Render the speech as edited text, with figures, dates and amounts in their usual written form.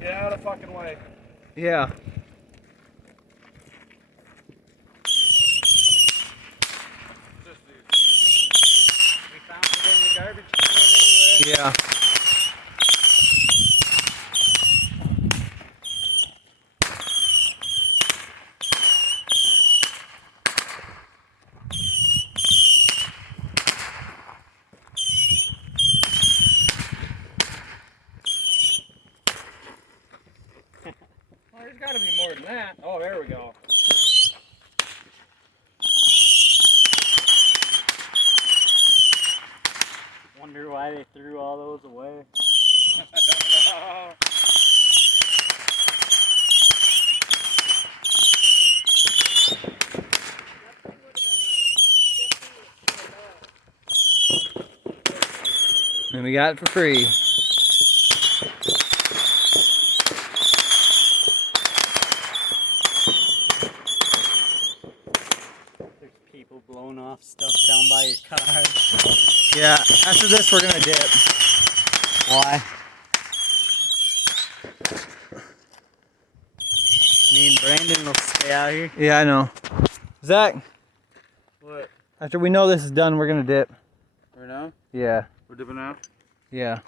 Get out of the fucking way. Yeah. We found it in the garbage can anyway. Yeah. Well, there's got to be more than that. Oh, there we go. Wonder why they threw all those away. I don't know. And we got it for free. There's people blowing off stuff down by your car. Yeah, after this we're gonna dip. Why? Me and Brandon will stay out here. Yeah, I know. Zach, What? after we know this is done, we're gonna dip. Right now? Yeah. We're dipping out? Yeah.